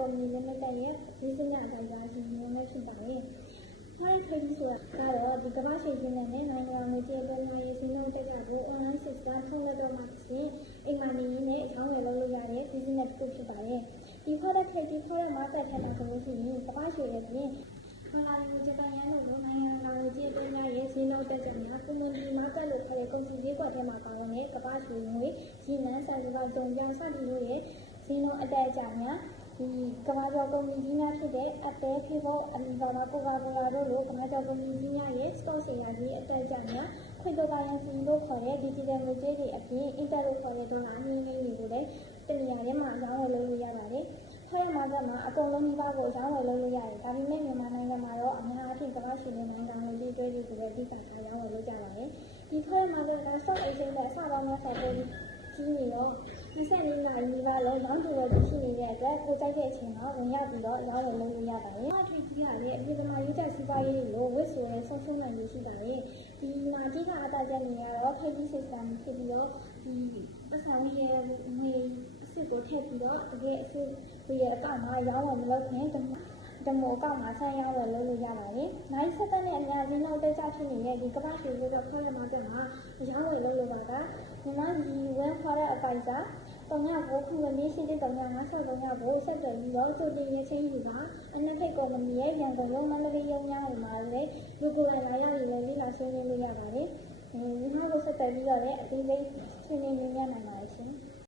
Company Limited ရဲ့ဒီစညတိုင်းသားရှင်မျိုးနဲ့ဖြစ်ပါတယ်။ဟောတဲ့ trading ဆိုတာကတော့ဒီကမ္ဘာ့ရွှေစင်းနဲ့နိုင်ငံငွေကြေးပေါ်များရေးစည်းလုံးတက်ကြဖို့ online system ထုတ်လုပ်တော့မှဖြစ်အိမ်မှာနေရင်းနဲ့အကြောင်းဝယ်လုပ်လို့ရတဲ့ business တစ်ခုဖြစ်ပါတယ်။ဒီ product trading product market ထဲမှာဆိုလို့ရှိရင်ကမ္ဘာ့ရွှေရဲ့ပြင်ခလာရီဂျပန်ယန်တို့လိုနိုင်ငံငွေကြေးပေါ်များရေးစည်းလုံးတက်ကြများ commodity market လို့ခေါ်တဲ့ကုန်စည်ဈေးကွက်ထဲမှာပါဝင်တဲ့ကမ္ဘာ့ရွှေငွေကြီးနှန်းဆိုင်ကတုံကြောင်စသည်တို့ရဲ့စည်းလုံးအတက်အကျများဒီကမ္ဘာကျော်ကုမ္ပဏီကြီးများဖြစ်တဲ့ Apple, Facebook, Alibaba, Coca-Cola တို့လိုကမ္ဘာကျော်ကုမ္ပဏီကြီးများရဲ့ stock share ကြီးအတက်အကျများcryptocurrency လို့ခေါ်တဲ့ digital ငွေကြေးတွေအပြင် internet လို့ခေါ်တဲ့ဒေါ်လာအနှင်းတွေကိုလည်းတနေရာထဲမှာအကြောင်းဝယ်လုပ်လို့ရပါတယ်။ခွဲမှာကမှအကုန်လုံးဒီဘက်ကိုအကြောင်းဝယ်လုပ်လို့ရတယ်။ဒါပေမဲ့မြန်မာနိုင်ငံမှာတော့အများအားဖြင့်ကမ္ဘာ့ရွှေနဲ့နိုင်ငံငွေကြေးတွေတွေကိုပဲအဓိကထားရောင်းဝယ်လုပ်ကြပါတယ်။ဒီခွဲမှာက stock exchange နဲ့အစပေါင်းများစွာပေါ်ပြီးကြီးနေတော့24နာရီနီးပါးလုံးရောင်းတူလို့ရှိနေတဲ့အတွက်ကိုကြိုက်တဲ့အချိန်မှာဝင်ရောက်ပြီးတော့ရောင်းဝယ်လုပ်လို့ရပါတယ်။အထွေကြီးကလည်းအပြည်သမားရေးကြစီးပွားရေးတွေကိုဝစ်ဆိုရဲဆုံးရှုံးနိုင်ရရှိပါတယ်။ဒီမှာအဓိကအတားချက်တွေကတော့ trading system ဖြစ်ပြီးတော့ဒီပတ်စံရဲ့ငွေအစစ်ကိုထည့်ပြီးတော့တကယ်အစစ်တွေရဲ့အကောင့်မှာရောင်းဝယ်မလုပ်ခင်ဒမိုအကောင့်မှာဆက်ရောင်းဝယ်လုပ်လို့ရပါတယ်။နိုင်ဆက်တဲ့နဲ့အများကြီးနောက်တက်ကြဖြစ်နေတဲ့ဒီကမ္ဘာ့ရွှေကိုတော့ခေါ်ရမှာတက်မှာရောင်းဝယ်လုပ်လို့ပါကမြန်မာပြည်ဝင်ခေါ်တဲ့အပိုင်စာ39ခုနှစ်ရှိတဲ့3953ကိုဆက်သွယ်ပြီးတော့ကြိုတင်ရချင်းယူတာအနက်ထိတ်ကုမ္ပဏီရဲ့ရန်ကုန်ရုံးမန္တလေးရုံးများမှာလည်းလူကိုယ်တိုင်လာရည်လည်းလိလာရှင်းလင်းလို့ရပါတယ်။ဒီမှာကိုဆက်သွယ်ပြီးတော့လည်းအသေးစိတ်ရှင်းလင်းနိုင်ပါတယ်ရှင်။